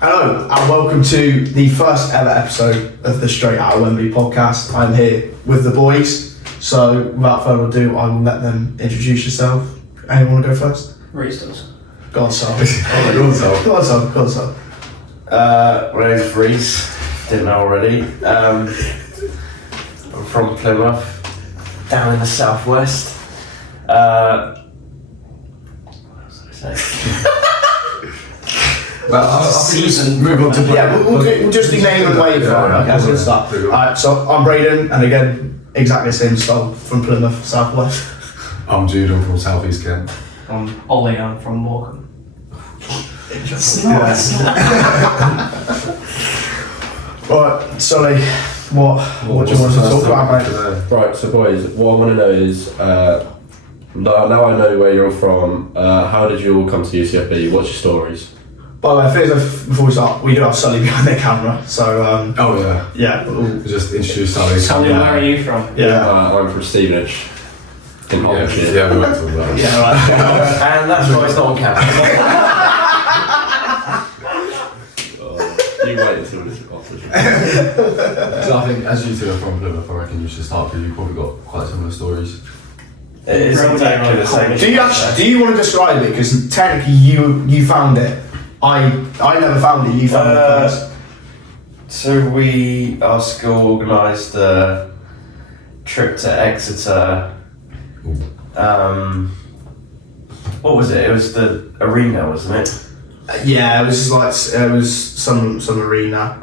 Hello and welcome to the first ever episode of the Straight Outta Wembley podcast. I'm here with the boys, so without further ado, I will let them introduce yourself. Anyone want to go first? Rhys does. Go on, Sol. Go on, Sol. My name's Rhys, didn't know already. I'm from Plymouth, down in the southwest. What was I saying? Well, season. Move on to We'll just be naming where you're from. Okay, that's good stuff. So I'm Braydon, and again, exactly the same Sol from Plymouth, southwest. I'm Jude, I'm from South East Kent. I'm Ollie, I'm from Morecambe. Interesting. Right, Solly, what do you want to talk about, mate? Right, so boys, what I want to know is, now I know where you're from, how did you all come to UCFB? What's your stories? By the way, before we start, we do have Sully behind the camera, so We'll just introduce Sally. Sully, where are you from? I'm from Stevenage, in Hertfordshire. Yeah, we went to that. Yeah, right. And that's why it's not on camera. You wait until this is off. So I think as you two are from Plymouth, I reckon you should start because you've probably got quite similar stories. It's exactly the same. Do you want to describe it? Because technically you found it. I never found it. You found it first. So our school organised a trip to Exeter. What was it? It was the arena, wasn't it? Yeah, it was some arena.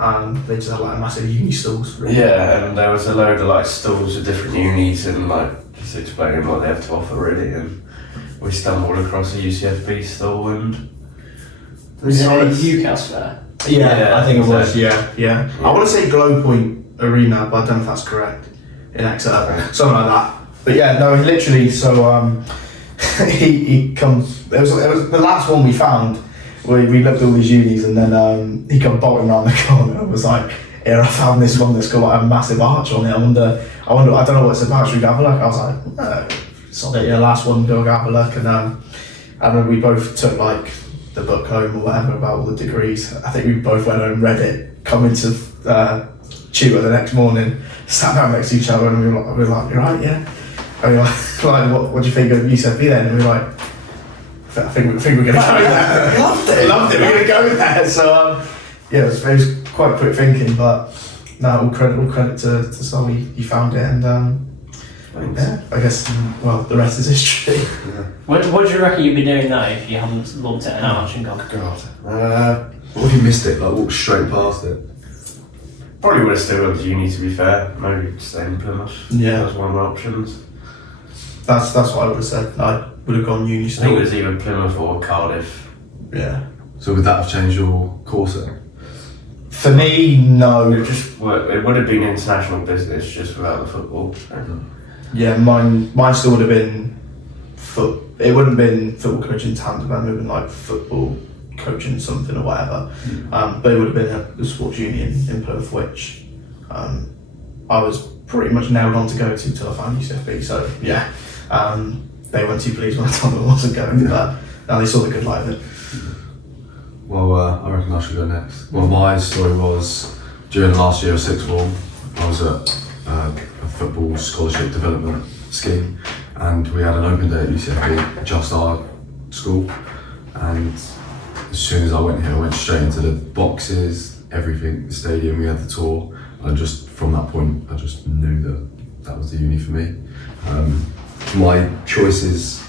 They just had like massive uni stalls. Really. Yeah, and there was a load of like stalls with different unis and like just explaining what they have to offer really. And we stumbled across a UCFB stall and. Was it a UCAS fair? Yeah, I think it was. so. Yeah. I want to say Glow Point Arena, but I don't know if that's correct. In Exeter, something like that. But yeah, no, he literally. So he comes. It was the last one we found. We looked at all these unis, and then he come bolting around the corner and was like, "Here, I found this one that's got like a massive arch on it. I wonder. I don't know what it's about. Should we go have a look?" I was like, "It's not it. Last one. Go have a look." And then we both took like the book home or whatever about all the degrees. I think we both went home, read it, come into tutor the next morning, sat down next to each other, and we were like, "You're right, yeah." And we were like, what do you think of UCFB then? And we were like, I think we're going to go there. Loved it. We're going to go there. So it was quite quick thinking, but no, all credit to Sol. He found it, and yeah, I guess the rest is history. Yeah. What do you reckon you'd be doing now if you hadn't looked at an arch and gone, God. What if you missed it, like walked straight past it? Probably would have still gone to uni to be fair. Maybe stay in Plymouth. Yeah. That was one of the options. That's what I would have said. I would have gone uni I think it was either Plymouth or Cardiff. Yeah. So would that have changed your course then? For me, no. It would have been international business just without the football. Yeah, mine still would have been it wouldn't have been football coaching tandem, it would have been like football coaching something or whatever. But it would have been a sports union in Plymouth, which I was pretty much nailed on to go to till I found UCFB. So yeah, they weren't too pleased when I told them I wasn't going, but now they saw the good light of it. Well, I reckon I should go next. Well, my story was during the last year of sixth form, I was at a football scholarship development scheme, and we had an open day at UCFB, just our school. And as soon as I went here, I went straight into the boxes, everything, the stadium. We had the tour, and just from that point, I just knew that was the uni for me. My choices,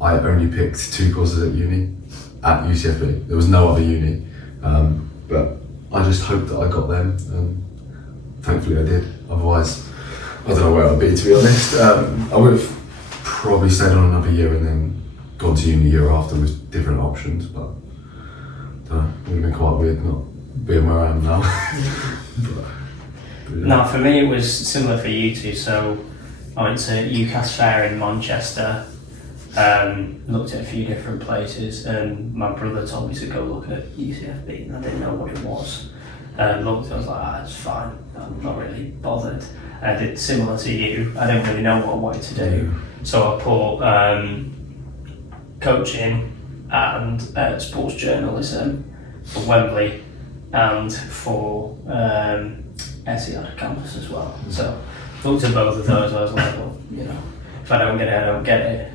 I only picked 2 courses at uni. At UCFB, there was no other uni, but I just hoped that I got them, and thankfully I did. Otherwise, I don't know where I'd be, to be honest. I would have probably stayed on another year and then gone to uni year after with different options, but I don't know, it would have been quite weird not being where I am now. but yeah. No, for me it was similar for you two. So I went to UCAS Fair in Manchester, looked at a few different places, and my brother told me to go look at UCFB, and I didn't know what it was. Looked, I was like, it's fine, I'm not really bothered. I did similar to you, I didn't really know what I wanted to do, so I put coaching and sports journalism for Wembley, and for Etihad campus as well. So looked at both of those. I was like, well, you know, if I don't get it, I don't get it.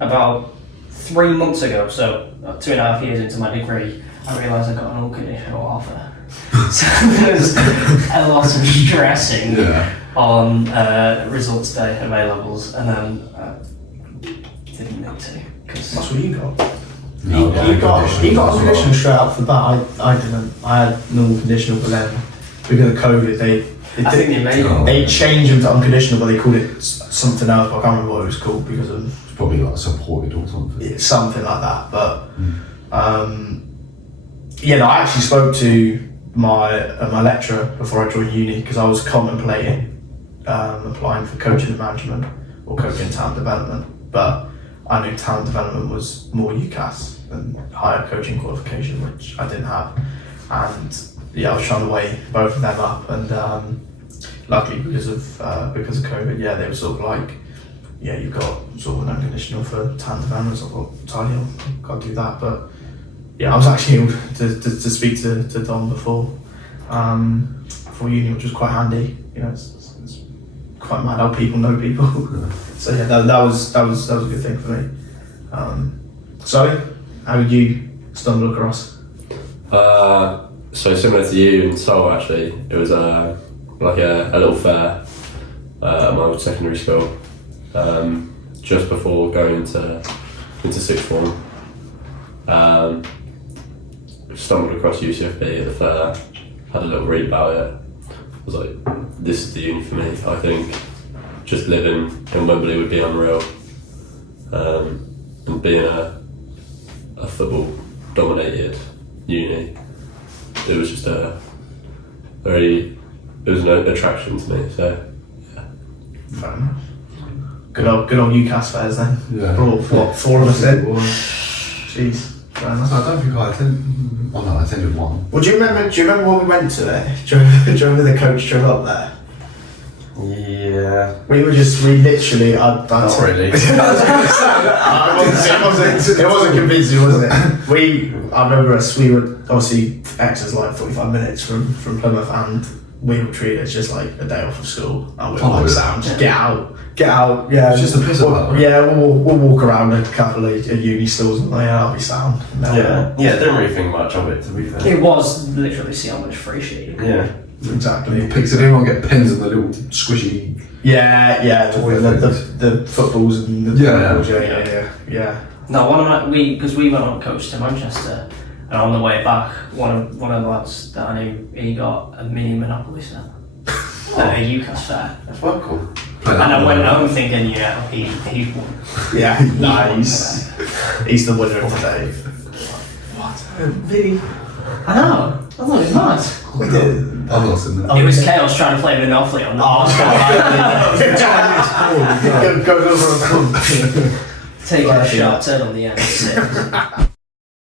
About 3 months ago, so 2.5 years into my degree, I realised I got an unconditional offer. So there's a lot of stressing on results day of A-levels, and then didn't need to. That's what you got. No, He got unconditional straight out the bat. I didn't. I had normal conditional, but then because of COVID, I think they made it. they changed them to unconditional, but they called it something else. But I can't remember what it was called because of It's probably like supported or something. something like that. But yeah, no, I actually spoke to my lecturer before I joined uni because I was contemplating applying for coaching and management or coaching and talent development, but I knew talent development was more UCAS and higher coaching qualification, which I didn't have, and yeah, I was trying to weigh both of them up, and luckily because of COVID, yeah, they were sort of like, yeah, you've got sort of an unconditional for talent development. So I thought, entirely, I've got to do that, but yeah, I was actually able to speak to Dom before uni, which was quite handy. You know, it's quite mad how people know people. So yeah, that was a good thing for me. So, how did you stumble across? So similar to you and Sol, actually, it was like a little fair at my old secondary school, just before going into sixth form. Stumbled across UCFB at the fair, had a little read about it. I was like, this is the uni for me. I think just living in Wembley would be unreal, and being a football dominated uni, it was just it was an attraction to me. So yeah. Fair enough. Good old UCAS fairs then. Yeah. Brought what, 4 of us in? Jeez. Fair enough. I don't think I attended. Oh no, I attended one. Well, do you remember when we went to it? Do you remember the coach trip up there? Yeah. We literally, Not really. It wasn't convincing, wasn't it? I remember we were obviously Exeter's like 45 minutes from Plymouth, and we were treated as just like a day off of school, and we were like, sound, just get out, yeah. It's just a piss about, right? Yeah, we'll walk around a couple of uni stores and like, yeah, that'll be sound. Yeah, didn't really think much of it, to be fair. It was literally so much free shit. Yeah. Exactly. Did anyone get pens and the little squishy? Yeah, the footballs and the footballs, yeah. No, one of because we went on coach to Manchester, and on the way back, one of the lads that I knew, he got a mini Monopoly set at a UCAS fair. That's well cool. And I went home thinking, yeah, he won. Yeah, nice. He's the winner of the day. What a mini. I know. I thought it was nice. I've lost in there. It was chaos trying to play Monopoly on the Take a shot, turn on the end.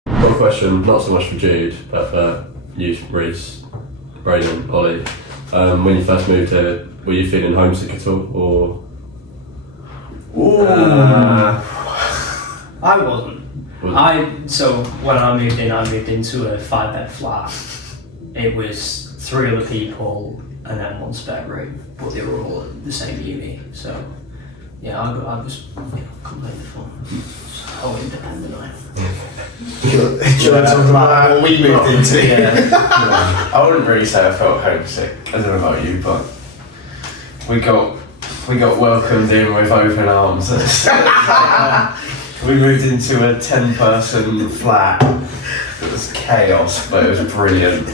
Got a question, not so much for Jude, but for you, Rhys, Braydon, Ollie. When you first moved here, were you feeling homesick at all, or? I wasn't. So when I moved into a 5-bed flat. It was 3 other people and then 1 spare room, but they were all at the same uni. So yeah, I was completely fine. So independent I am. Should I talk about what we moved into? Yeah. I wouldn't really say I felt homesick. I don't know about you, but we got welcomed in with open arms. We moved into a 10-person flat. It was chaos, but it was brilliant.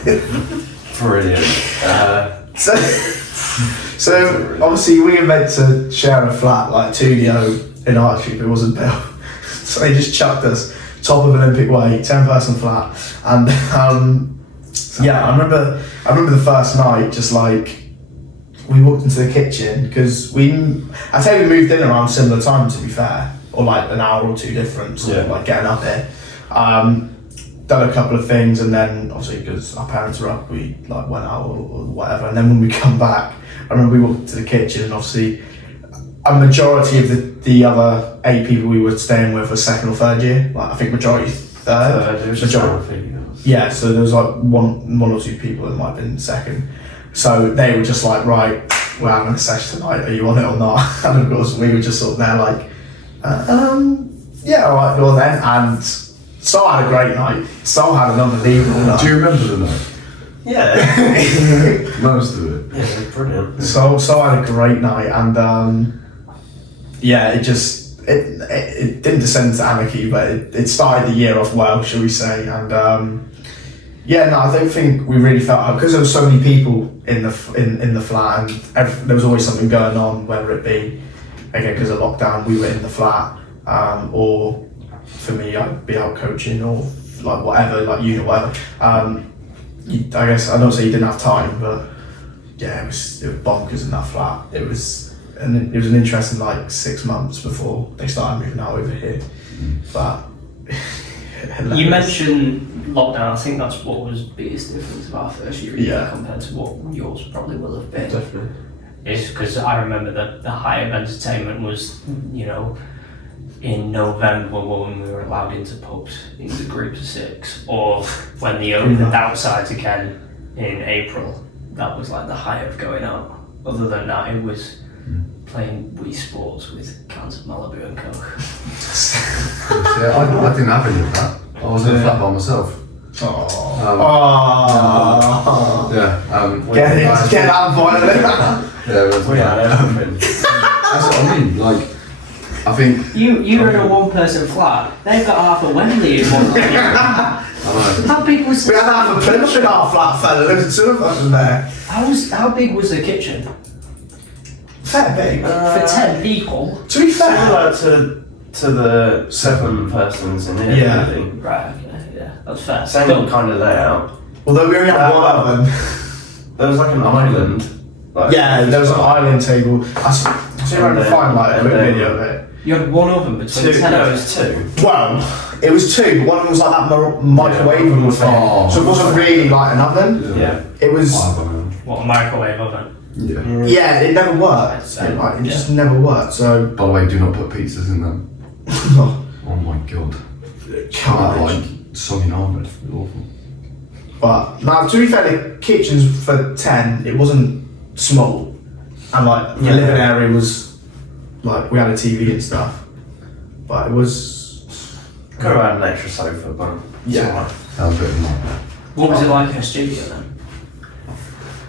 Brilliant. So obviously we were meant to share a flat like 2DO in Archie, but it wasn't built. So they just chucked us top of Olympic Way, 10-person flat, and yeah, I remember the first night, just like we walked into the kitchen because I tell you we moved in around similar time, to be fair, or like an hour or 2 difference, like getting up there. Done a couple of things, and then obviously because our parents were up, we like went out or whatever. And then when we come back, I remember we walked into the kitchen, and obviously a majority of the other 8 people we were staying with were 2nd or 3rd year. Like I think majority third. It was So just John- Yeah, so there was like one or two people that might have been second. So they were just like, right, we're having a session tonight, are you on it or not? And of course we were just sort of there like, yeah, alright, go on then. And Sol had a great night. Sol had an unbelievable night. Do you remember the night? Yeah. Most of it. Yeah, it was brilliant. So had a great night, and yeah, it didn't descend to anarchy, but it started the year off well, shall we say? And yeah, no, I don't think we really felt because there were so many people in the flat, and there was always something going on, whether it be again because of lockdown, we were in the flat, or for me, I'd be out coaching or like whatever, like uni, whatever. I guess I don't say you didn't have time, but yeah, it was bonkers in that flat. It was an interesting like 6 months before they started moving out over here. But You mentioned lockdown. I think that's what was the biggest difference of our first year compared to what yours probably will have been. definitely. Is because I remember that the height of entertainment was, you know, in November when we were allowed into pubs into groups of 6, or when they opened outside again in April. That was like the height of going out. Other than that, it was playing Wii Sports with cans of Malibu and Coke. Yeah, I didn't have any of that. I was in a flat by myself. Get that violent. We had everything. That's what I mean. Like, I think You're in a one-person flat. They've got half a Wembley in one. I know. How big was? We had half a Plymouth in our flat, fella. There was 2 of us in there. How big was the kitchen? Fair big. For 10 people. To be fair, Similar to the 7 persons in here. Yeah. Really. Right. Okay. Yeah. That's fair. Same kind of layout. although we only had one oven. There was like an island. Like, Yeah, there was an island table. I see if I can find like a quick video of it. You had one oven between 2. 10 No, of it us. was 2. Well, it was 2, but one was like that microwavable thing. Oh. So it wasn't really like an oven. Yeah. It was, I don't know. What, a microwave oven? Yeah. yeah, it never worked. It just never worked. So, By the way, do not put pizzas in them. Oh my god. That, like soggy naan, awful. but now to be fair, the kitchens for 10, it wasn't small, and like the living area was like we had a TV and stuff, but it was Could have had an extra sofa, but yeah. That was a bit more What was it like in a studio then?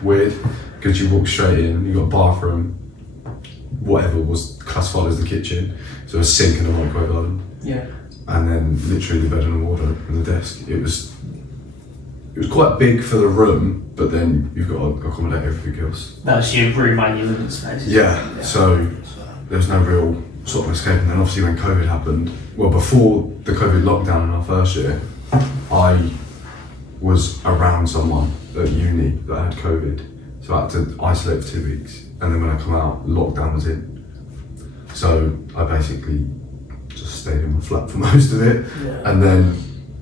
weird because you walk straight in, you got a bathroom, whatever was classified as the kitchen, so a sink and a microwave oven, Yeah. and then literally the bed and a wardrobe and the desk. It was quite big for the room, but then you've got to accommodate everything else. That's your room and your living space. Yeah, so there's no real sort of escape. And then obviously when COVID happened, well, before the COVID lockdown in our first year, I was around someone at uni that had COVID, so I had to isolate for 2 weeks. And then when I come out, lockdown was in. So I basically just stayed in my flat for most of it. Yeah. And then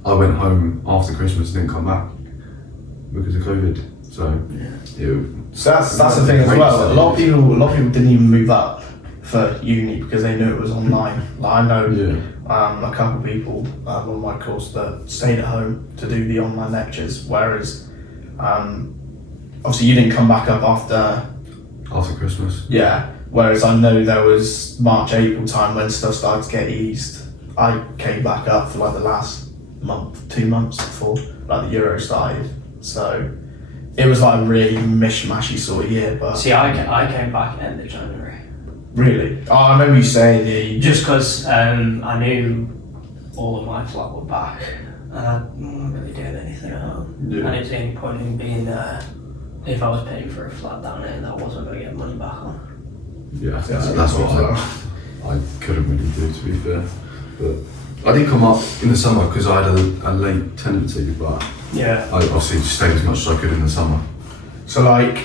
I went home after Christmas and didn't come back because of COVID. So So that's the thing as well. A lot of people didn't even move up for uni because they knew it was online. Like I know a couple of people on my course that stayed at home to do the online lectures, whereas obviously you didn't come back up after Christmas. Yeah, whereas I know there was March, April time when stuff started to get eased. I came back up for like the last month, 2 months before like the Euro started. So it was like a really mishmashy sort of year, but See, I came back end of January. really. Oh, I remember you saying Just because I knew all of my flat were back and I wasn't really doing anything at home. Yeah. And it's any point in being if I was paying for a flat down here, that wasn't going to get money back on. Yeah, that's what I couldn't really do, to be fair. But I did come up in the summer because I had a late tenancy, but Yeah. I obviously stayed as much as I could in the summer. So like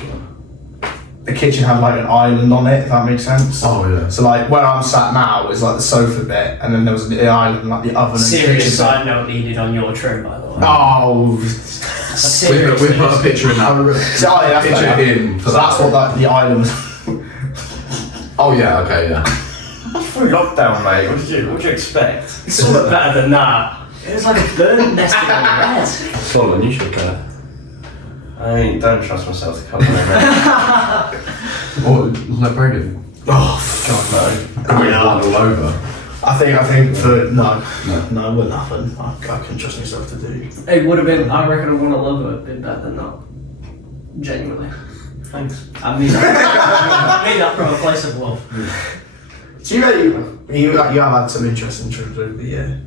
the kitchen had like an island on it, if that makes sense. Oh yeah. So like where I'm sat now is like the sofa bit, and then there was the island, like the oven and kitchen Serious bit. side note needed on your trim, by the way. Oh, Seriously. We put a picture in that. so, oh, yeah, that's Picture better. in for So that's what the island was. Oh yeah, okay, yeah. Through lockdown, mate. What did you expect? It's something better than that. It was like a bird nesting on the bed. Solomon, you should go. I don't trust myself to come in there. Or like Braydon. Oh, God, no. Yeah. Blood all over. I think for no, No. it wouldn't happen. I couldn't trust myself to do. It would have been, I reckon, a one at love would have been better than that. Genuinely. Thanks. I mean that from a place of love. So you have had some interesting trips over the year.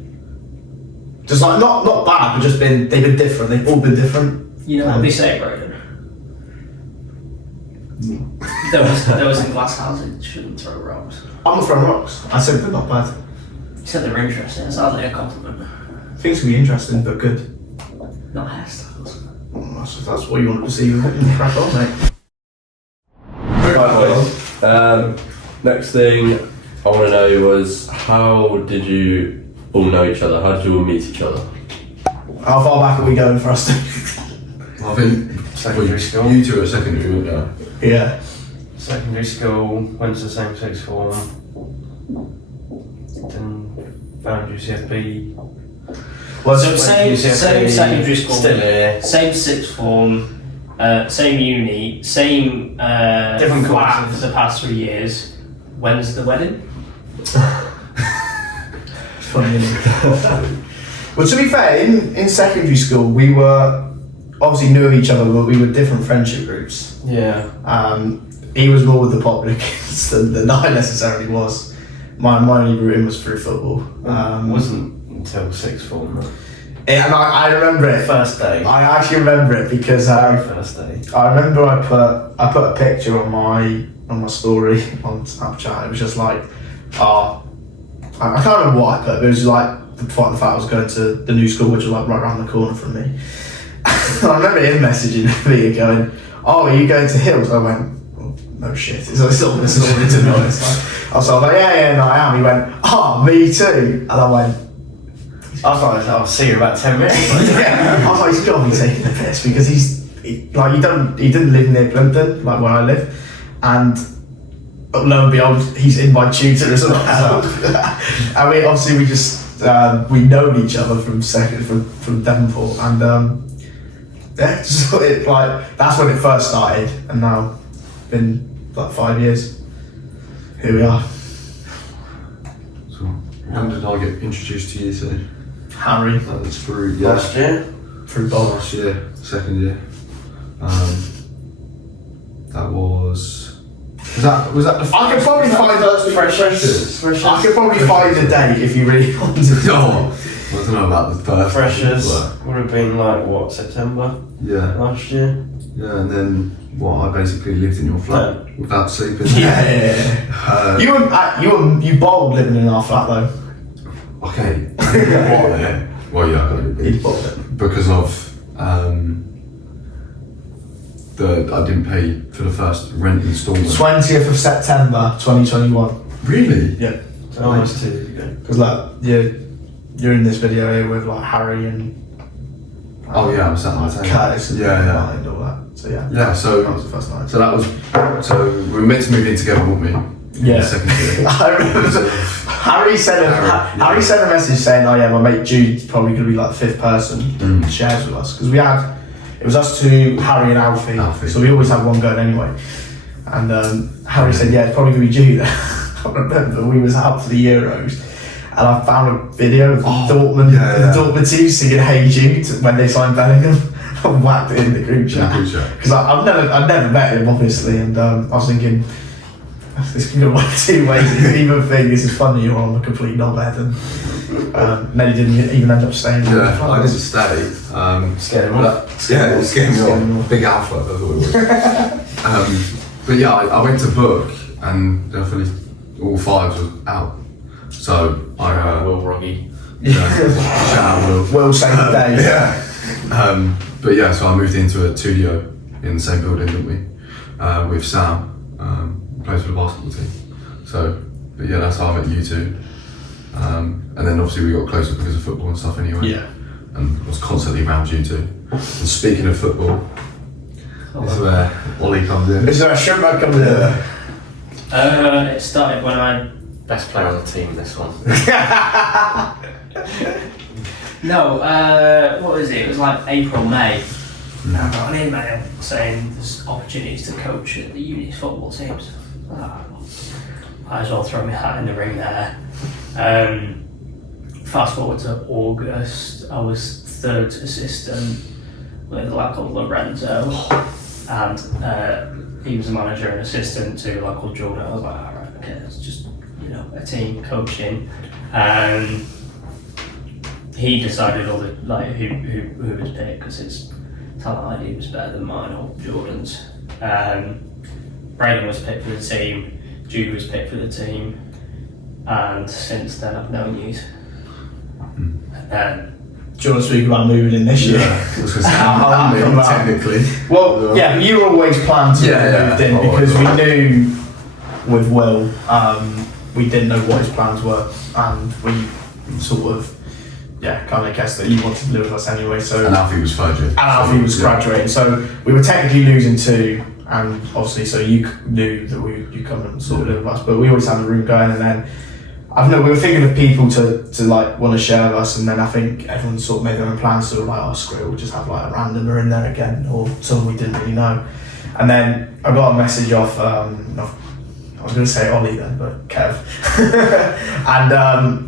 Just like not bad, but they've been different. They've all been different. You know what they say, Braydon? There was in glass houses, shouldn't throw rocks. I'm not throwing rocks. I said they're not bad. You said they were interesting, it's hardly a compliment. Things can be interesting, but good. Not hairstyles. That's what you want to see. Crack on, mate. Right, boys. Next thing I want to know was, how did you all know each other? How did you all meet each other? How far back are we going for us to? I think Secondary school. You two are secondary, weren't you? Yeah. Secondary school, went to the same sixth form. Then found UCFB. Well, So same secondary school, Still here. same sixth form, same uni, same Different flat courses. for the past 3 years. When's the wedding? it's funny, isn't it? Well, to be fair, in secondary school, we were obviously knew of each other, but we were different friendship groups. Yeah. He was more with the public than I necessarily was. My only route in was through football. Wasn't until sixth form. though. Yeah, and I remember it. First day. I actually remember it because Very first day. I remember I put a picture on my story on Snapchat. It was just like, I can't remember what I put, but it was like the fact I was going to the new school, which was like right around the corner from me. I remember him messaging me and going, "Oh, are you going to Hills?" I went, "Oh, no shit." It's all to be honest. I was like, "Yeah, no, I am." He went, "Oh, me too," and I went. I was like, I'll see you in about 10 minutes. Yeah, I was like, he's got to be taking the piss because he didn't live near Plimpton, like where I live, and lo and behold, he's in my tutor as well. I mean, obviously we just we known each other from Devonport, and yeah, so it like that's when it first started, and now been like 5 years. Here we are. So, when did I get introduced to you two? Harry That was through Last year. through Bob. last year, second year. That was that the I could probably find Freshers. I could probably find a date if you really wanted to. Oh, I don't know about the first Freshers but would have been like what, September yeah, last year? and then I basically lived in your flat without sleeping. Yeah. You bowled living in our flat though. Okay. What there? Well, yeah, You bowled it. because of I didn't pay for the first rent instalment. 20th of September 2021. Really? Yeah. Almost 2 years ago. Because like you're in this video here with like Harry and Oh yeah, I'm sat on the table. Curtis and Yeah. and all that. So yeah. Yeah, so that was the first night. So that was we were meant to move in together, weren't we? Yeah. In the second year. I remember Harry sent a message saying, "Oh yeah, my mate Jude's probably going to be like the fifth person who shares with us," because it was us two, Harry and Alfie. So we always had one going anyway. And Harry said, "Yeah, it's probably going to be Jude." I remember we was out for the Euros, and I found a video of Dortmund, the Dortmund team singing "Hey Jude" when they signed Bellingham. I whacked it in the group chat because I've never met him obviously, and I was thinking, this can go one of two ways. You either think this is funny or I'm a complete knobhead, and then he didn't even end up staying. Yeah, I didn't stay. Scared him off. It scared me off. Big Alpha, that's what it was. But yeah, I went to book and definitely all fives was out. So I Will Roggy. shout out Will. Will saved the day. Yeah. But yeah, so I moved into a studio in the same building, didn't we? With Sam, who plays for the basketball team. So, but yeah, that's how I met you two. And then obviously we got closer because of football and stuff anyway. Yeah. And was constantly around you two. And speaking of football, this is where Ollie comes in. Is there a shrimp coming in? It started when I Best player on the team, this one. No, what was it? It was like April, May. I got an email saying there's opportunities to coach at the uni football teams. Might as well throw my hat in the ring there. Fast forward to August, I was third assistant with a lad called Lorenzo, and he was a manager and assistant to a lad called Jude. I was like, alright, okay, it's just a team coaching. He decided all the who was picked because his talent ID was better than mine or Jordan's. Braydon was picked for the team, Jude was picked for the team, and since then I've known you. Do you want to speak about moving in this year? Yeah, technically. Well, yeah, you were always planned to move in because we knew with Will, we didn't know what his plans were, and we sort of, kind of guessed that you wanted to live with us anyway. So and Alfie was third year. And Alfie was graduating, so we were technically losing 2, and obviously, so you knew that you come and sort of live with us, but we always had the room going, and then I don't know, we were thinking of people to like want to share with us, and then I think everyone sort of made their own plans, so we were like, oh screw it, we'll just have like a randomer in there again, or someone we didn't really know. And then I got a message off, I was going to say Ollie then, but Kev. And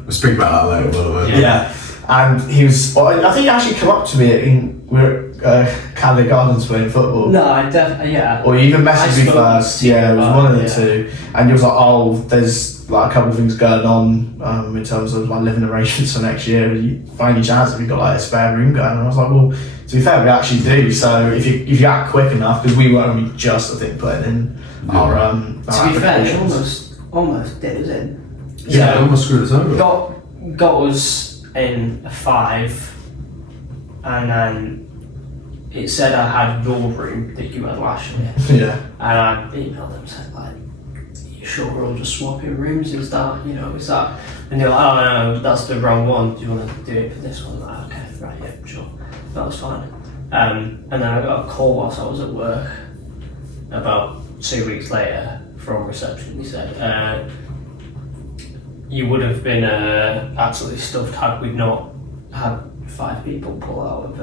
we'll speak about that later, by the way. Yeah. And he was, I think he actually came up to me we were at Cadley Gardens playing football. No, I definitely, Or he even messaged me first. Yeah, it was one of the 2. And he was like, oh, there's like a couple of things going on in terms of like living arrangements for next year. By any chance have you got like a spare room going? And I was like, well, to be fair, we actually do. So if you act quick enough, because we were only just, I think, putting in our to be fair, they almost did us in. Yeah, almost screwed us over. Got us in a 5, and then it said I had your room that you had last year. Yeah. And I emailed them and said, like, are you sure we're all just swapping rooms? Is that? And they're like, oh no, that's the wrong one. Do you want to do it for this one? I'm like, okay, right, yeah, sure. That was fine. And then I got a call whilst I was at work about 2 weeks later from reception. He said, you would have been absolutely stuffed had we not had 5 people pull out of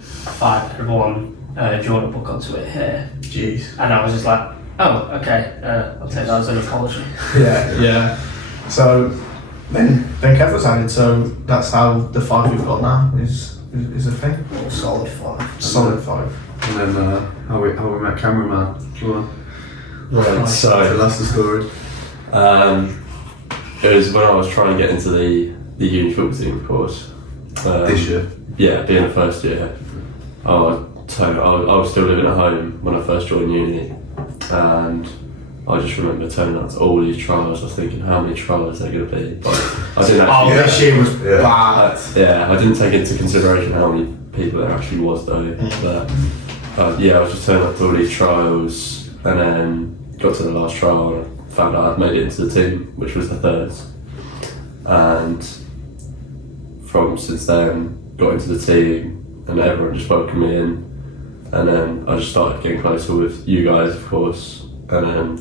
5 had one. Do you want to book onto it here? Jeez. And I was just like, oh, okay, I'll take that as an apology. Yeah. So then Kev was added, so that's how the 5 we've got now is a thing. Or solid 5. Solid 5. And then how we met cameraman. Go on. Right, so that's the story. It was when I was trying to get into the uni football team, of course. This year? Yeah, being the first year. I was still living at home when I first joined uni, and I just remember turning up to all these trials. I was thinking, how many trials are there going to be? But I didn't actually. This year was bad. I didn't take into consideration how many people there actually was though. But I was just turning up to all these trials, and then got to the last trial and found out I'd made it into the team, which was the third. And from since then, got into the team, and everyone just welcomed me in. And then I just started getting closer with you guys, of course, and then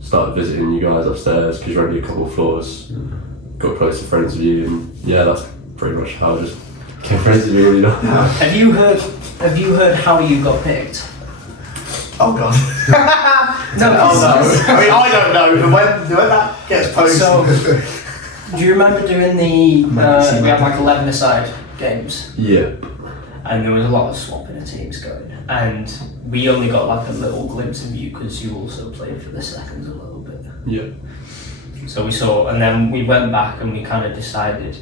started visiting you guys upstairs because you're only a couple of floors. Got close to friends with you, and that's pretty much how I just became friends with you. You know. Have you heard how you got picked? Oh god. No. I mean, I don't know, but when that gets posted. So, do you remember doing we had like 11-a-side games? Yeah. And there was a lot of swapping of teams going, and we only got like a little glimpse of you because you also played for the seconds a little bit. Yeah. So we saw, and then we went back and we kind of decided,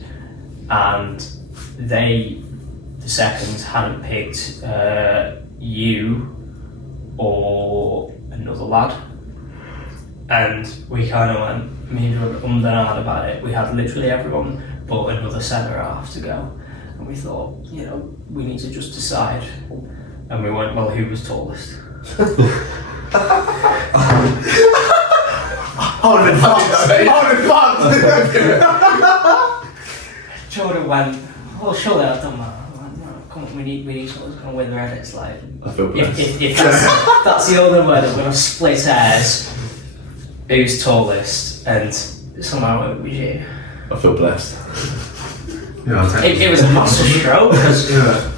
and the seconds hadn't picked you or another lad, and we kind of went, me and and ahh'd about it. We had literally everyone but another centre half to go. And we thought, we need to just decide. And we went, well, who was tallest? Jordan went, well, surely I've done that. I'm like, no, come on, we need someone who's going to win the edits. Like, I feel blessed. if that's the only way that we're going to split hairs, who's tallest, and somehow it was you. I feel blessed. Yeah, I'll take It was a massive stroke because Yeah.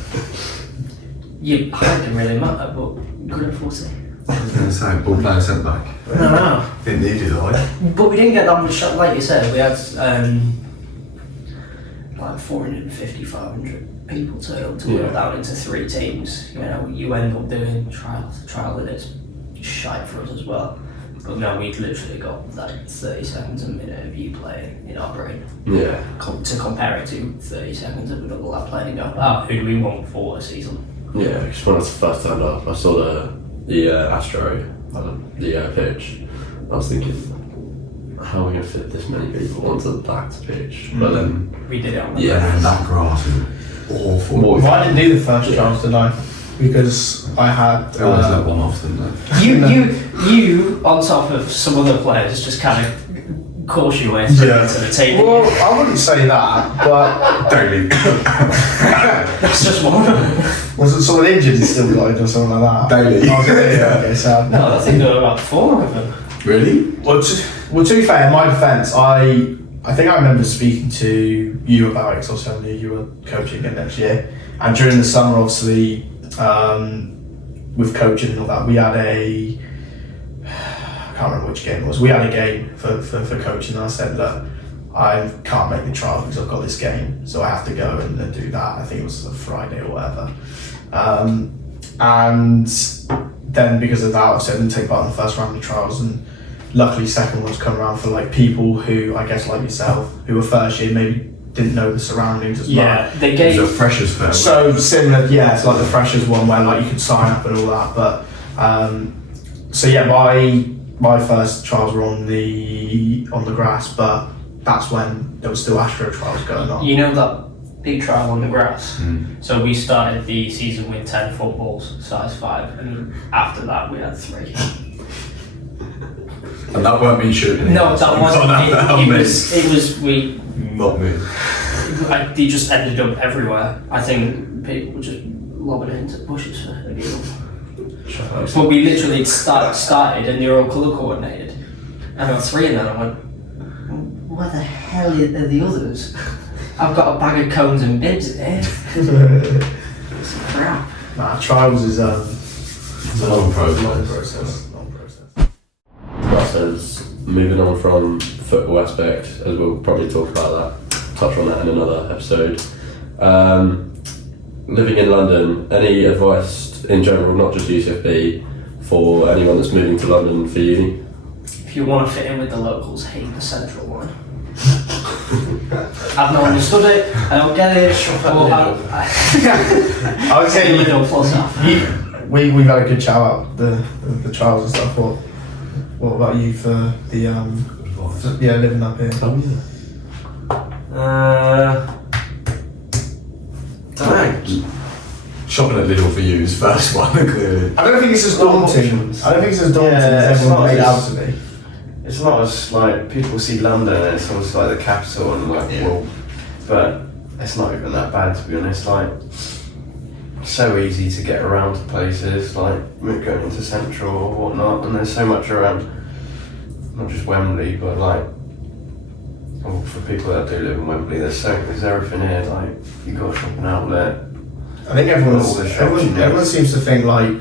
your height didn't really matter, but good at 40. I was going to say, ball playing centre back. No. Didn't need it, though. But we didn't get that much shot, like you said. We had like 450, 500 people turn up to work down into 3 teams. You know, you end up doing trial and it's shite for us as well. But no, we'd literally got like 30 seconds a minute of you playing in our brain. Yeah. To compare it to 30 seconds of another lad playing and go, who do we want for a season? Yeah, because when I first turned up, I saw the Astro, the pitch. I was thinking, how are we going to fit this many people onto that pitch? But then, We did it on the Yeah. And that grass is awful. Well, I didn't do the first trials, did I? Because I had. They always let one off, didn't they? You, on top of some other players, just kind of course your way through Yeah. to the table. Well, I wouldn't say that, but Daily. That's just one. wasn't someone injured and still got it or something like that? Daily. Oh, yeah, okay, so. No, I think there were about 4 of them. Really? Well, to be fair, in my defence, I think I remember speaking to you about it, because obviously I knew you were coaching again next year. And during the summer, obviously, with coaching and all that, we had I can't remember which game it was. We had a game for coaching, and I said, look, I can't make the trial because I've got this game, so I have to go and do that. I think it was a Friday or whatever. And then because of that, obviously I didn't take part in the first round of trials, and luckily second ones come around for like people who, I guess like yourself, who were first year, maybe didn't know the surroundings as much. Yeah, they It gave. was a freshers fair. So similar, yeah, it's like the freshers one where like you could sign up and all that. But so yeah, my first trials were on the grass, but that's when there was still Astro trials going on. You know that big trial on the grass? So we started the season with 10 footballs, size 5, and after that we had 3. And that weren't me shooting. No, that wasn't Not me. it was we. Not me. They just ended up everywhere. I think people were just lobbing it into bushes for a deal. But we literally started and they were all colour coordinated. And there were 3 in there and I went, where the hell are the others? I've got a bag of cones and bibs in here. It's crap. Nah, trials is It's a long process. Long process. Says, moving on from football aspect, as we'll probably talk about that, touch on that in another episode. Living in London, any advice in general, not just UCFB, for anyone that's moving to London for uni? If you want to fit in with the locals, hate the central line. I've not understood it, I don't get it. I would say Middle plus half. we've had a good chat about the trials and stuff. What about you for the living up here? Don't know. Shopping at Lidl for you is first one, clearly. I don't think it's as daunting. I don't think it's as daunting Yeah, as it's everyone not made it out as- to be. It's not as like people see London and it's almost like the capital and like well, but it's not even that bad to be honest. Like so easy to get around to places like we're going into Central or whatnot, and there's so much around. Not just Wembley, but like well, for people that do live in Wembley, there's everything here. Like you got a shopping outlet. I think All the shops you know. everyone seems to think like,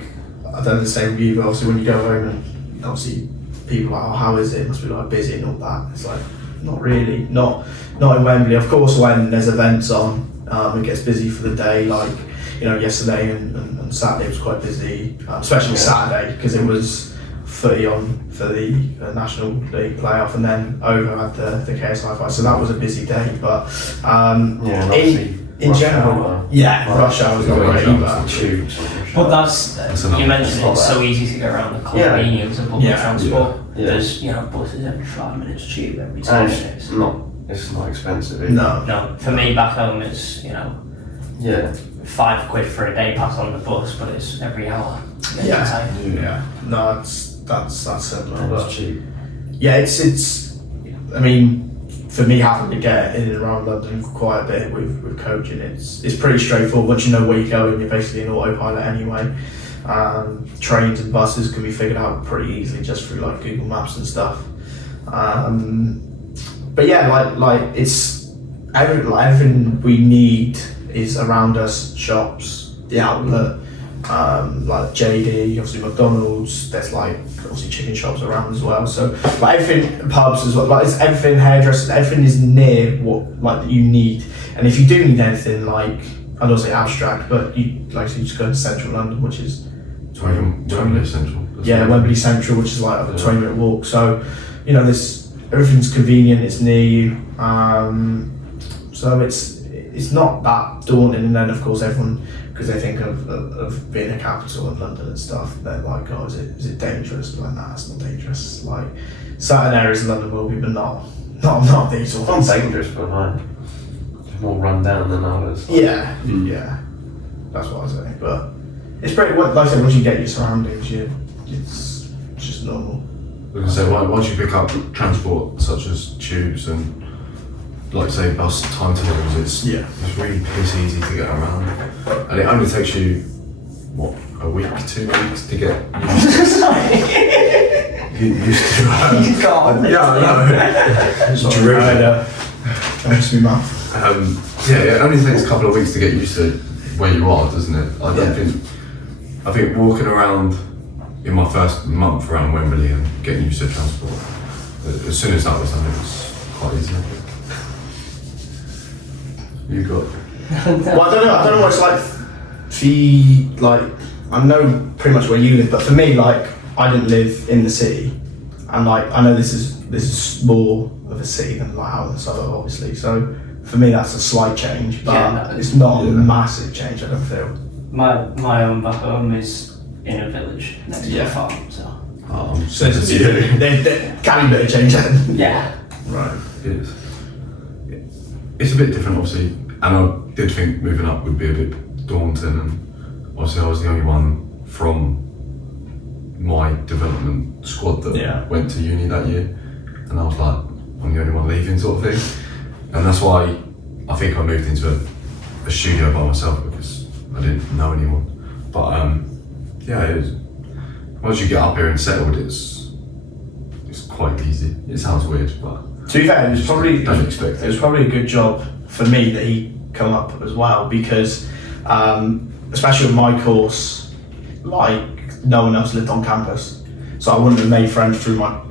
I don't know the same with you, but obviously when you go home and obviously people are like, oh, how is it? It must be like busy and all that. It's like, not really, not in Wembley. Of course, when there's events on, it gets busy for the day. Like, you know, yesterday and Saturday was quite busy, especially Saturday because it was footy on for the National League playoff, and then over at the KSI fight. So that was a busy day, but And obviously in rush general, hour. yeah, rush hour was not great either. Tubes. But that's enough. you mentioned Not it's bad. so easy to get around the Yeah. convenience of public Yeah. transport. Yeah. There's buses every 5 minutes, tube every 10 And minutes. it's not expensive. Either. No. No, for me back home it's Yeah. £5 for a day pass on the bus, but it's every hour. Yeah. Yeah, no, that's similar. And But it's cheap. yeah, it's. I mean, for me having to get in and around London quite a bit with coaching, it's pretty straightforward. Once you know where you're going, you're basically in autopilot anyway. Trains and buses can be figured out pretty easily just through like Google Maps and stuff. But yeah, like it's everything we need is around us. Shops, the outlet, like JD, obviously McDonald's. There's like obviously chicken shops around as well. So like everything, pubs as well. Like it's everything, hairdressers. Everything is near what like that you need. And if you do need anything, like I don't say abstract, but you just go to central London, which is Wembley Central. Yeah, Wembley Central, which is like a 20-minute walk. So, you know, everything's convenient. It's near you. So it's not that daunting. And then of course everyone, because they think of being a capital in London and stuff, they're like, oh, is it dangerous? Like, nah, it's not dangerous. Like certain areas of London will be, but not these It's ones. not dangerous, but like more run down than others. Yeah, yeah, that's what I was saying. But it's pretty. Like I said, once you get your surroundings, it's just normal. I was gonna say, once you pick up transport such as tubes and, like say, bus timetables, it's really piss easy to get around, and it only takes you what, a week, 2 weeks to get used to. You can't. Yeah, I know. Sorry, Driven. That must be mouth. Yeah, it only takes a couple of weeks to get used to where you are, doesn't it? I think walking around in my first month around Wembley and getting used to transport, as soon as that was done, it was quite easy. You got? Well, I don't know what it's like I know pretty much where you live, but for me, like, I didn't live in the city, and like, I know this is more of a city than like out of the suburb, obviously. So for me, that's a slight change, but it's not a massive change. I don't feel. My own back home is in a village next to a farm, so. So there can be a bit of change then. Yeah. Right. It's a bit different, obviously, and I did think moving up would be a bit daunting, and obviously I was the only one from my development squad that went to uni that year, and I was like, I'm the only one leaving, sort of thing. And that's why I think I moved into a studio by myself, because I didn't know anyone. But once you get up here and settled, it's quite easy. It sounds weird, but to be fair, don't expect it was probably a good job for me that he come up as well, because especially with my course, like no one else lived on campus, so I wouldn't have made friends through my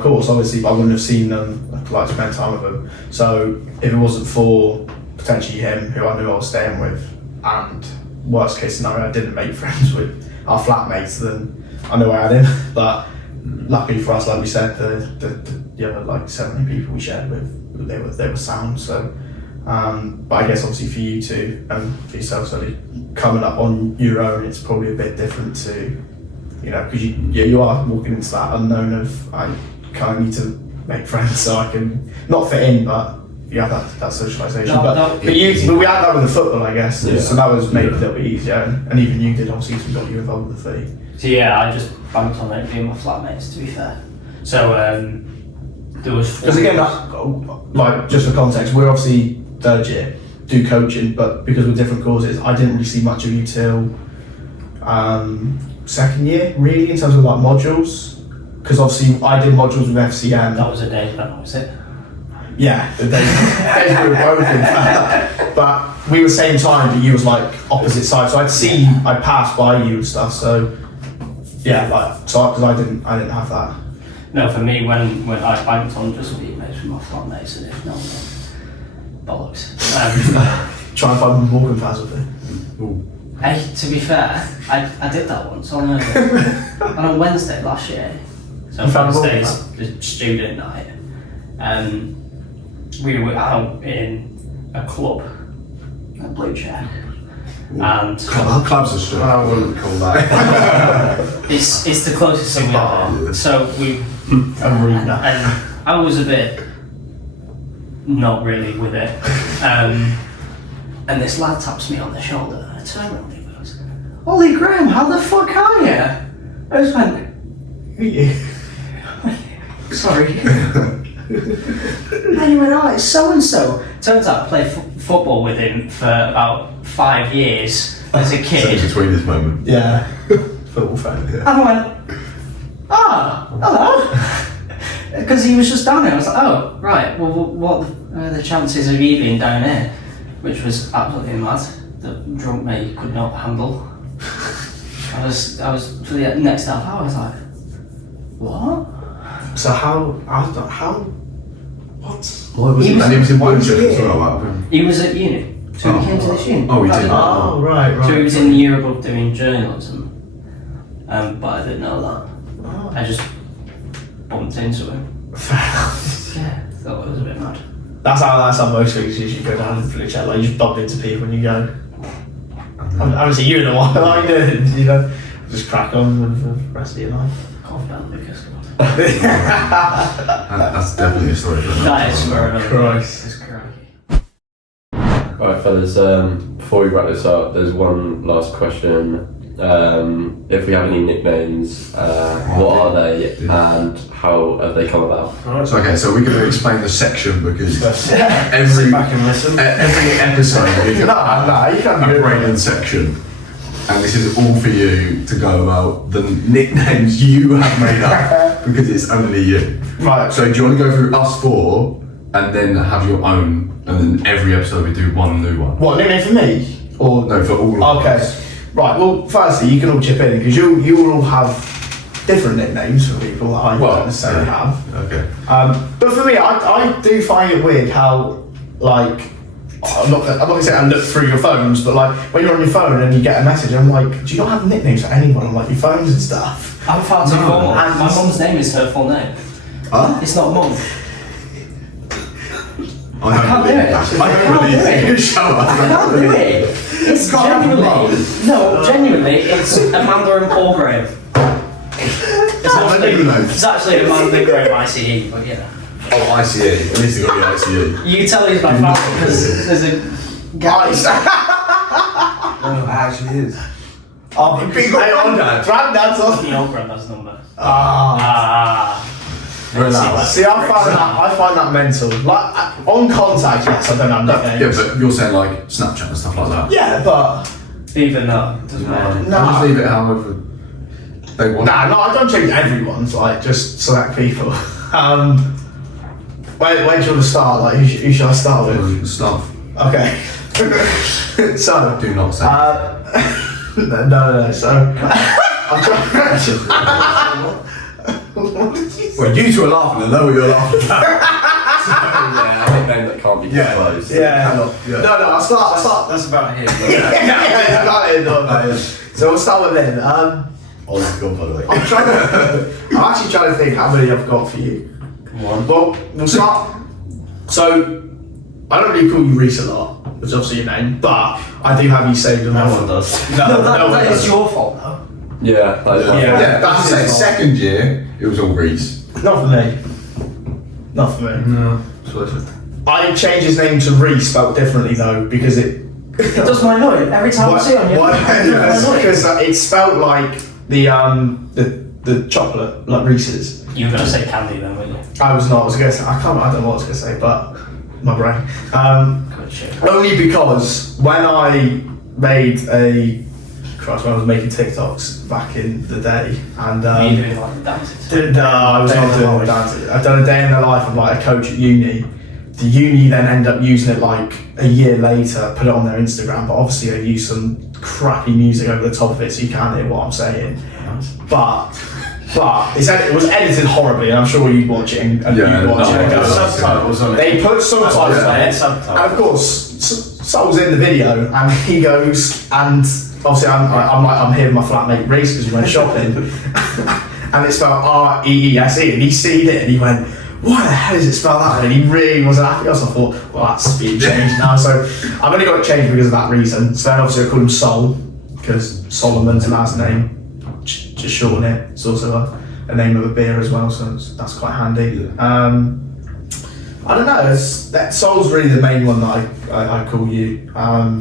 course, obviously, but I wouldn't have seen them, like spend time with them. So if it wasn't for potentially him, who I knew I was staying with, and worst case scenario, I didn't make friends with our flatmates, then I knew I had him. But luckily for us, like we said, the other like 70 people we shared with, they were sound. So, but I guess obviously for you two and for yourself, so coming up on your own, it's probably a bit different to, you know, because you are walking into that unknown of I kind of need to make friends so I can not fit in, but you have that socialisation. But we had that with the football, I guess. Yeah. So that was made a little bit easier, and even you did obviously, because we got you involved with the footy. So yeah, I just banked on it being my flatmates, to be fair. So there was. Because again, like just for context, we're obviously third year, do coaching, but because we're different courses, I didn't really see much of you till second year, really, in terms of like modules. Because obviously I did modules with FCM. That was a day, that was it. Yeah, the days we were both in fact. But we were same time, but you was like opposite sides. So I'd pass by you and stuff. So yeah, like because I didn't have that. No, for me, when I banked on just being mates with my flatmates, and if not, then bollocks. Try and find walking paths with it. Hey, to be fair, I did that once on a Wednesday last year. So You found a Wednesday's the student night. We were out in a club, a blue chair, and clubs are straight. I wouldn't call that. it's the closest thing we have. So we Arena. and I was a bit not really with it. And this lad taps me on the shoulder. I turn around and he goes, "Ollie Graham, how the fuck are you?" I just went, "Sorry." And he went, "Oh, it's so and so." Turns out I played football with him for about 5 years as a kid. So between this moment. Yeah, football fan. Yeah. And I went, "Ah, hello." Because he was just down there. I was like, oh, right, well, what are the chances of you being down here? Which was absolutely mad. The drunk mate could not handle. I was for the next half hour, I was like, what? So how? What? Why was He he? was- And he was in Why was Winchester he as here? well. Out of him. He was at uni. So he came to this uni. Oh, he did. Oh, right. So he was in the year above doing journalism. But I didn't know that. Oh. I just bumped into him. Yeah, thought it was a bit mad. That's how most things usually go down in Fleet Chat. Like you just bump into people when you go. I haven't seen you in a while. Like you know, just crack on with the rest of your life. Cough down Lucas. That's definitely a story for another That is time. for another. Christ. It's crazy. Alright, fellas, before we wrap this up, there's one last question. If we have any nicknames, what are they and how have they come about? So okay, so we're going to explain the section because Sit every back and listen. every episode is No, you can't a do it. Braydon section, and this is all for you to go about the nicknames you have made up because it's only you. Right. So do you want to go through us four and then have your own, and then every episode we do one new one? What nickname for me? Or No, for all of okay. us. Right. Well, firstly, you can all chip in because you will all have different nicknames for people that I don't necessarily have. Okay. But for me, I do find it weird how, like, I'm not going to say I look through your phones, but like when you're on your phone and you get a message, I'm like, do you not have nicknames for anyone on like your phones and stuff? I'm far too No. formal. And- My mum's name is her full name. Huh? It's not mum. I can't do it. I don't believe you. Shut up. I can't do it. It's genuinely, it's Amanda and Paul Graham. It's actually Amanda Graham ICE, but yeah. Oh, ICE. At least you got the ICE. You can tell he's my family because there's a guy. No, it actually is. Oh, but you got Grandad. Grandad's on. The old granddad's number. Ah. Relax. See, I find that mental. Like on contact, yes, I don't have nicknames. Yeah, but you're saying like Snapchat and stuff like that. Yeah, but Even that doesn't matter. no. I'll just leave it however they want. Nah, no, I don't change everyone's. Like just select people. Where do you want to start? Like who should I start with? Stuff. Okay. So. Do not say. No. So. I'm trying. What did you say? Well, you two are laughing. I know what you're laughing at. Yeah, a nickname that can't be Yeah. disclosed. Yeah. Yeah. No, I'll start. That's about him. Yeah, got it, no. So we'll start with him. Oh my god, by the way. I'm actually trying to think how many I've got for you. One. Well, we'll start. So, I don't really call you Rhys a lot, which is obviously your name, but I do have you saved on No my one phone. does. No, that one is does. your fault though. Yeah, that is my Yeah. fault. Yeah, that's That's it. his fault. Second year, it was all Rhys. Not for me. Not for me. No. I changed his name to Rhys, spelled differently though, because it. It does my noise every time I see it on your Because it's spelled like the chocolate, like Reese's. You were going to say candy then, weren't you? I was not. I was gonna say. I don't know what I was gonna say, but my brain. Good shit. Only because when I made when I was making TikToks back in the day, and Were you doing like the dances? no, I was not doing the dancing. I'd done a day in the life of like a coach at uni. The uni then ended up using it like a year later, put it on their Instagram, but obviously they used some crappy music over the top of it, so you can't hear what I'm saying. But it was edited horribly, and I'm sure you'd watch it and Yeah, you'd watch no, it. and no, go, no. Subtitles on it. They put subtitles Yeah. on it, Subtitles. and of course, Sol's in the video, and he goes, and obviously I'm here with my flatmate Rhys because we went shopping, and it's spelled R-E-E-S-E, and he seen it, and he went, why the hell is it spelled that way? And he really wasn't happy. I thought, well, that's being changed now, so I've only got it changed because of that reason. So then obviously I call him Sol, because Solomon's a last name, just shorten it. It's also a name of a beer as well, so that's quite handy. I don't know. Sol's really the main one that I call you.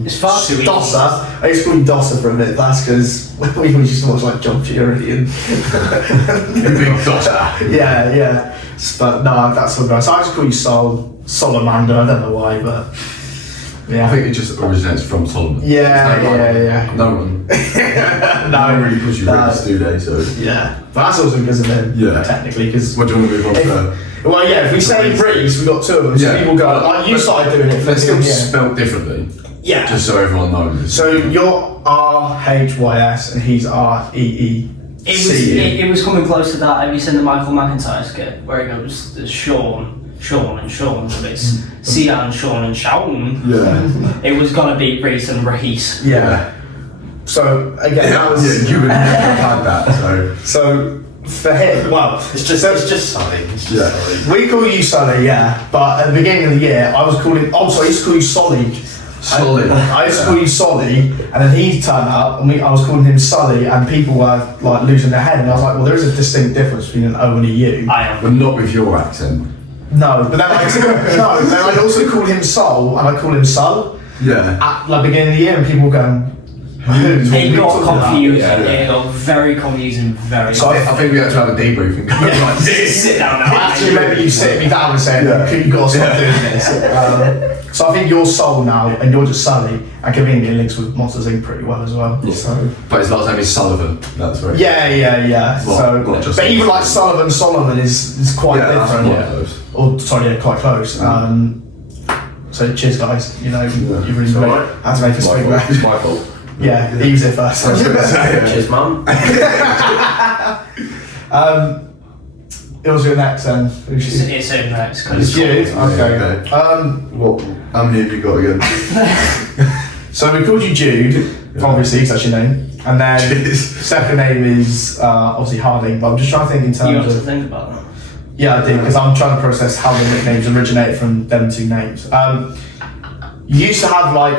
It's far too easy. Dosser. I used to call you Dosser for a bit. That's because we used to watch like John Fury and Big Dosser. yeah. But no, that's what I. So I just call you Solomando. I don't know why, but yeah. I think it just originates from Solomon. Yeah. No one. don't really push you Rhys, do they? So Yeah, but that's also because of him. Yeah. Technically, because. what do you want to move on to? Well, yeah. If we say Rhys, we've got two of them. So Yeah. people go, like, you started doing it. They're still yeah. spelled differently, Yeah. just so everyone knows. So you're RHYS and he's REE. It was coming close to that. Have you seen the Michael McIntyre skit where it goes Sean, but it's Sian, Sean and Shaun? Yeah. It was gonna be Rhys and Rhys. Yeah. So again, that was. Yeah, you would never have had that. So for him, well, It's just Sully. It's just Yeah. Sully. we call you Sully, yeah. But at the beginning of the year, I was calling. Oh, sorry, I used to call you Solly. Solid. I used to call you Solly, and then he turned up, and I was calling him Sully, and people were like losing their head. And I was like, well, there is a distinct difference between an O and a U. I am. But not with your accent. No, but then I'd also call him Sol, and I call him Sul Yeah. at the beginning of the year, and people were going, who? It got confusing. Yeah. It got very confusing. Very. So I think we had to have a debrief and go like this. Sit down now. I actually remember you sitting me down and saying, Yeah. you got to stop doing this. So I think you're Sol now, and you're just Sully, and conveniently links with Monsters Inc. pretty well as well. Yeah. So But his last name is Sullivan. That's right. yeah. Well, So, not just but even Sullivan. like Solomon is quite Yeah, that's different. quite close. Or sorry, yeah, quite close. So cheers, guys. You know, you've really So made what? had to make us speak back. It's my fault. Yeah, he was it first. I was going to say, Cheers, mum. It was your next then. Who's It's, she? it's in next It's because Jude. Yeah, Okay. okay. What? How many have you got again? So we called you Jude, obviously, 'cause that's your name. And then Cheers. second name is obviously Harding, but I'm just trying to think in you terms have to of. think about that. Yeah, I did, because I'm trying to process how the nicknames originated from them two names. You used to have like,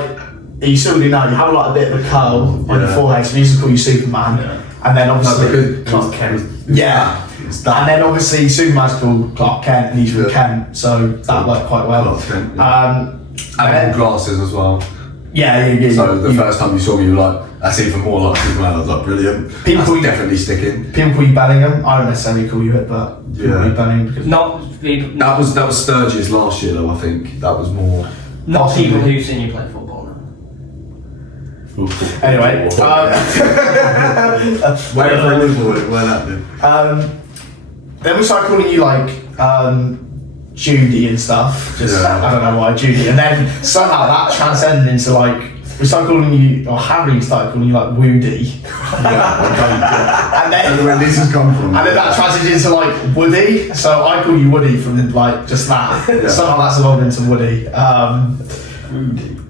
you still do now, you have like a bit of a curl on your Yeah. forehead, so we used to call you Superman. And then No, obviously. because Clark Kent. Yeah. it's And that. then obviously Superman's called Clark Kent and he's from Yeah. Kent, so that worked quite well. Clark Kent, yeah. And And then, glasses as well. yeah. So the first time you saw me, you were like, that's even more like Superman. I was like, brilliant. People- That's definitely sticking. People call you Bellingham. I don't necessarily call you it, but people call you Yeah. Bellingham because Not That was Sturgis last year, though. I think that was more. not possibly. people who've seen you play football. No. anyway. Wherever in Liverpool, where that did. Then we started calling you like Judy and stuff. Just Yeah. I don't know why Judy. And then somehow that transcended into like we started calling you, or Harry started calling you like Woody. Yeah, And I don't know then where this has come from. and then that transitioned into like Woody. So I call you Woody from like just that. Yeah. Somehow that's evolved into Woody.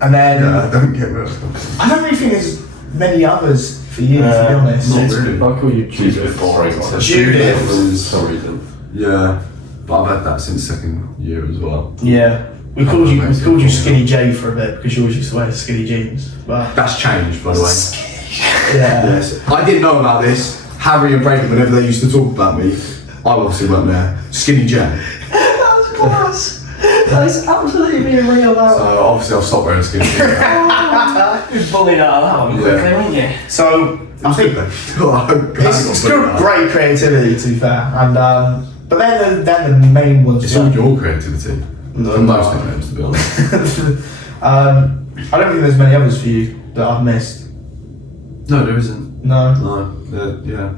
And then Yeah, I don't get where it's come from. I don't really think there's many others for you, to be honest. Not really. I call you Jude's Judith before, for isn't it? Judith. for some reason. Yeah, but I've had that since second year as well. Yeah. We called you Skinny J for a bit because you always used to wear skinny jeans. But That's changed, by the way. yeah. Yes. I didn't know about this. Harry and Braydon, whenever they used to talk about me, I obviously weren't there. Skinny J. That's class. That's absolutely being real So out. obviously I'll stop wearing skinny J. You bullied out of that one quickly, weren't you? So I think it's good, great creativity to be fair, and but they're the main ones. It's all your creativity. No, For most no. nicknames, to be honest. I don't think there's many others for you that I've missed. No, there isn't. No. No, yeah.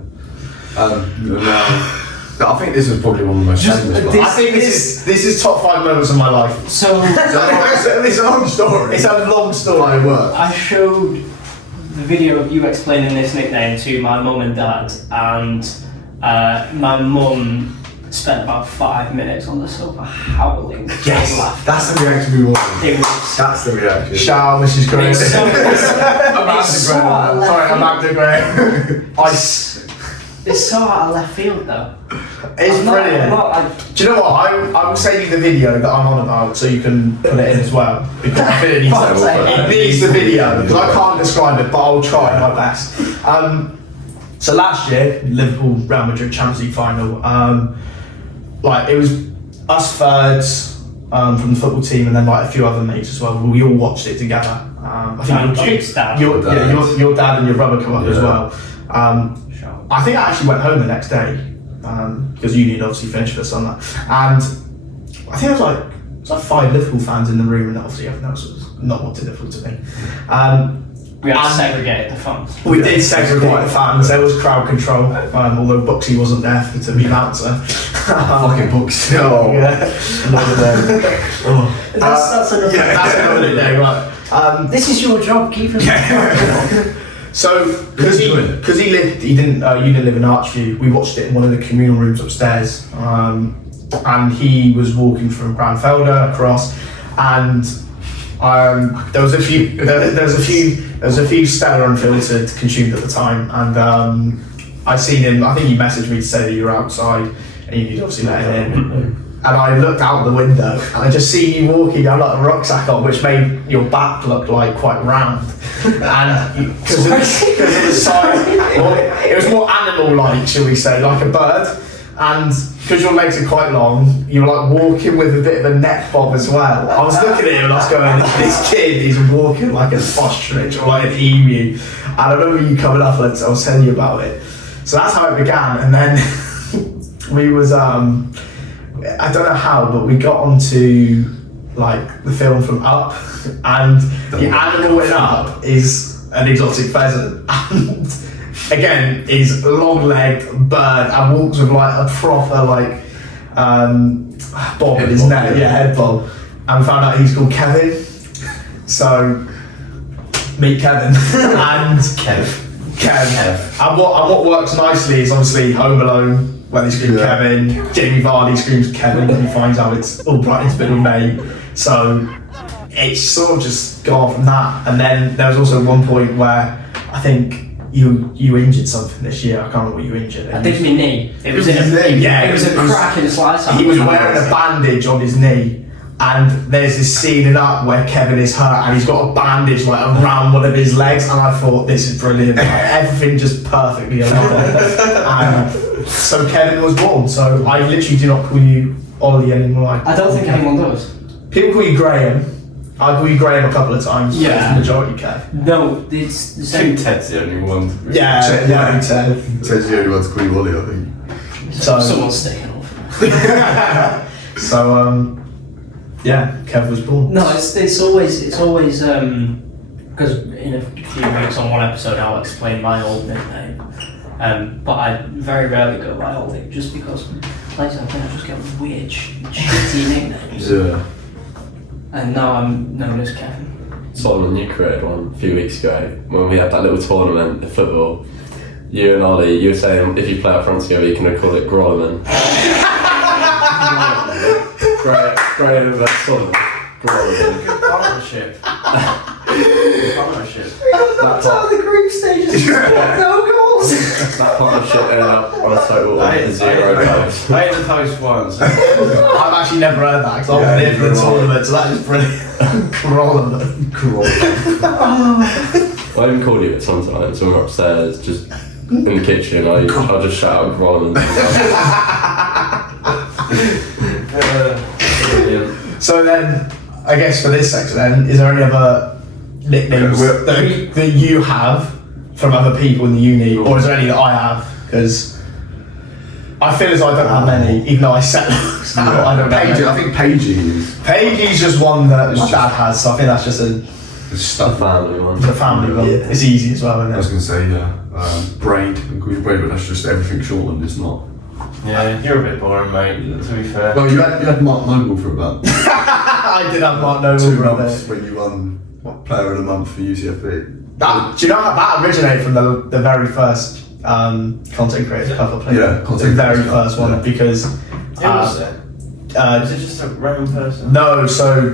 I think this is probably one of the most famous ones. I think this is top 5 moments of my life. So It's a long story. It's a long story. My work. I showed the video of you explaining this nickname to my mum and dad, and my mum spent about 5 minutes on the sofa howling. Yes, laughing. That's the reaction we wanted. It was. That's the reaction. Shout out, Mrs. Gray. It's so, Amanda it's so Gray. out of left Sorry, field. Amanda Gray. It's so out of left field though. It's I'm not- brilliant. I'm not- Do you know what? I will send you the video that I'm on about so you can put it in as well. Because I feel it needs, it needs the video. Because I can't describe it, but I'll try my best. So last year, Liverpool Real Madrid Champions League final. Like it was us thirds from the football team, and then like a few other mates as well. We all watched it together. I think Jude's dad. your dad and your brother come up as Yeah. well. I think I actually went home the next day because uni had obviously finished for summer, and I think there was like 5 Liverpool fans in the room, and obviously everyone else was not wanting Liverpool to me. We had And- segregated the fans. We did segregate the fans. There was crowd control, although Buxy wasn't there to be an announcer. Fucking books. Oh, yeah. Another day. That's another. That's another day, right? This is your job. Keep it. So, because Who's doing it? he lived, he didn't. You didn't live in Archview. We watched it in one of the communal rooms upstairs, and he was walking from Granfelder across, and there was a few. There was a few Stella Unfiltered consumed at the time, and I seen him. I think he messaged me to say that you were outside, and you'd obviously let him in. And I looked out the window, and I just see you walking. You had like a rucksack on, which made your back look like quite round. And because of the size, it was more animal-like, shall we say, like a bird. And because your legs are quite long, you were like walking with a bit of a neck bob as well. I was looking at him and I was going, this kid is walking like an ostrich or like an emu. And I remember you coming up and I was telling you about it. So that's how it began. And then we was, I don't know how, but we got onto like the film from Up, and the animal in Up is an exotic pheasant, and again is long-legged bird and walks with like a proper like bob in his neck, head bob, and found out he's called Kevin. So meet Kevin and Kev. And what works nicely is obviously Home Alone, when they scream Kevin, Jamie Vardy screams Kevin when he finds out it's Albright's middle name. So it's sort of just gone from that. And then there was also one point where I think you injured something this year. I can't remember what you injured. I think my knee. It was in a crack in the slice. He was wearing a bandage on his knee. And there's this scene in Up where Kevin is hurt and he's got a bandage like around one of his legs, and I thought, this is brilliant. Everything just perfectly aligned. And so Kevin was born. So I literally do not call you Ollie anymore. I don't think anyone does. People call you Graham. I call you Graham a couple of times. Yeah. But the majority Kev. No, it's the I same. think Ted's the only one. Yeah, Ted, yeah. Ted. Ted's the only one to call you Ollie, I think. So Someone's sticking off. so yeah, Kev was born. No, it's always because in a few weeks on one episode I'll explain my old nickname, but I very rarely go by Ollie just because like I think I just get weird shitty nicknames. Yeah. And now I'm known as Kevin. Solomon, you created one a few weeks ago when we had that little tournament of football. You and Ollie, you were saying if you play up front together, you can call it Grolleman. Graham versus Solomon. Grolleman. Partnership. That's how the group stages. No goals. That partnership ended up on a total of 0 goals. I hit the post once. I've actually never heard that because I wasn't here for the tournament, so that is brilliant. I even called you at some times when we were upstairs, just in the kitchen. I'll just shout out Grolleman. So then, I guess for this section then, is there any other nicknames that you have from other people in the uni, or is there any that I have? Because I feel as though I don't have many, even though I set those. I don't Paige, know. I think Paigey is Paigey's just one that my dad has, so I think that's just a stuff. Family one. family one. Yeah. It's easy as well, I was isn't it? going to say, Braid, and call you Braid, but that's just everything shortened, it's not. Yeah, you're a bit boring, mate, to be fair. Well, you had Mark Noble for about I did have Mark Noble 2 brother. months when you won Player of the Month for UCFB. That, do you know how that originated from the very first content creator cover play? Yeah, the content very creator, first one, yeah. because Who was it? Was it just a random person? no, so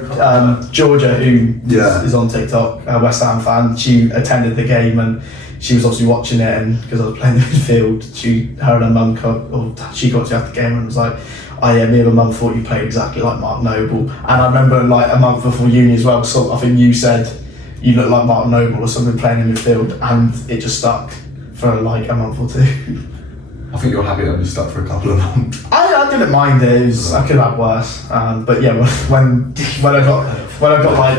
Georgia, who Yeah. is on TikTok, a West Ham fan, she attended the game and she was obviously watching it, and because I was playing the midfield, her and her mum she got to after the game and was like, oh yeah, me and my mum thought you played exactly like Mark Noble. And I remember like a month before uni as well, so I think you said you look like Mark Noble or something playing in midfield, and it just stuck for like a month or two. I think you're happy that only stuck for a couple of months. I didn't mind it. I could have worse. But yeah, when I got like,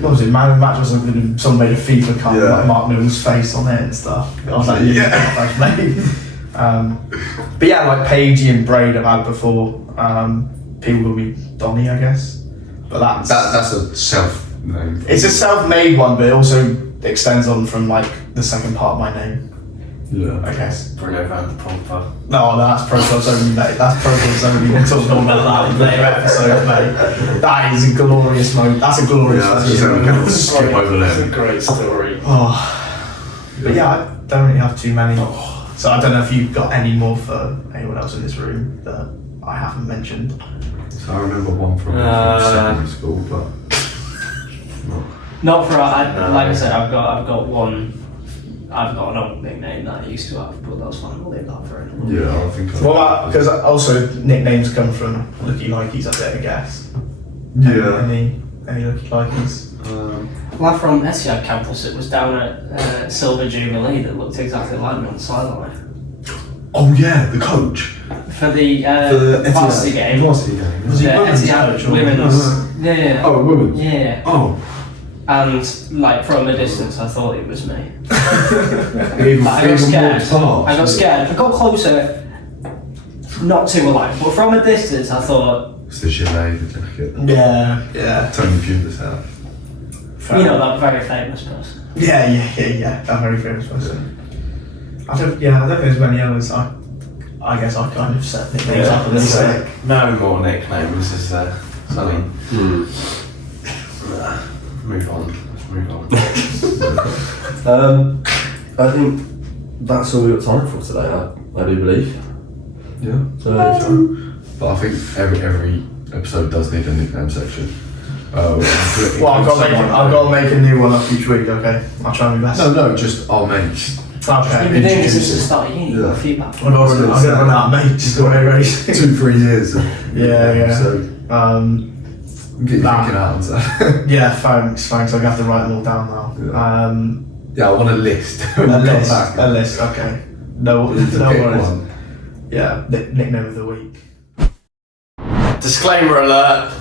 what was it, Man of the Match or something, someone made a FIFA card with like Mark Noble's face on it and stuff. I was like, thanks mate. But yeah, like Paigey and Braid I've had before. People will be Donny, I guess. But that's That's a self name. it's a self-made one, but also extends on from like the second part of my name, Yeah. I guess. Bruno Van der Pompa. No, that's Pro Clubs only, mate. That's Pro Clubs only. We're talking about that in later episodes, mate. That is a glorious moment. That's a glorious Yeah, that's moment. we can skip over It's a there. great story. Oh. But yeah, I don't really have too many. So I don't know if you've got any more for anyone else in this room that I haven't mentioned. So I remember one from secondary school, but Not for like I said, I've got one. I've got an old nickname that I used to have, but that's fine. I'll leave that for another. yeah, I think. Because also nicknames come from looky likeys, I dare guess. Yeah. Any looky likeys? Well, from Etihad campus, it was down at Silver Jubilee that looked exactly like me on the sideline Oh yeah, the coach for the varsity game. Varsity game. Was he Yeah, women's Etihad coach or- women's. Yeah. Oh, women. Yeah. Oh, And like from a distance, I thought it was me. even, But I got scared. Past. I got scared. I got closer, not too alike, but from a distance, I thought, It's the gilet, the jacket. Yeah. Tony Pulis out. you know, that very famous person. Yeah. A very famous person. I don't think there's many others. I guess I kind of set nicknames up and there's say. no more nicknames. Is something. Move on. Let's move on. I think that's all we've got time for today. I do believe. Yeah. So But I think every episode does need a nickname section. Well, I've got to make a new one up each week. Okay, I'll try my best. No, just our mates. Okay. You've been doing this since introduce the it. start of uni. You've got feedback. I'm gonna run out, mate. Just got it ready. 2-3 years. Yeah. So get your Nah. thinking out and stuff. Yeah, thanks. I'm gonna have to write them all down now. Yeah, I want a list. A list. Okay. No Pick worries. one. Yeah, nickname of the week. Disclaimer alert.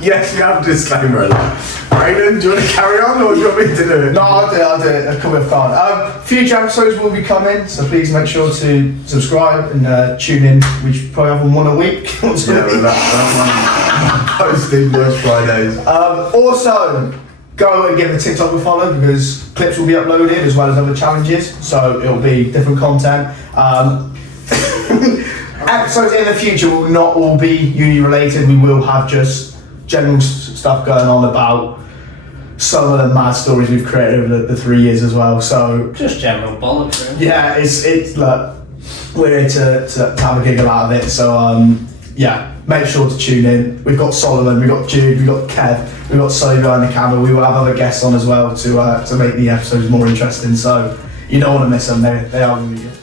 Yes, you have a disclaimer alert. Braydon, do you want to carry on or do you want me to do it? No, I'll do it. A couple of times. Future episodes will be coming, so please make sure to subscribe and tune in. We should probably have one a week. Yeah, with that one. Posting most Fridays. Also, go and give the TikTok a follow because clips will be uploaded as well as other challenges, so it'll be different content. Episodes in the future will not all be uni related. We will have just general stuff going on about some of the mad stories we've created over the 3 years as well. So Just general bollocks, really. yeah, it's like we're here to have a giggle out of it. So yeah, make sure to tune in. We've got Solomon, we've got Jude, we've got Kev, we've got Sully behind the camera. We will have other guests on as well to make the episodes more interesting. So you don't want to miss them. They are going to be good.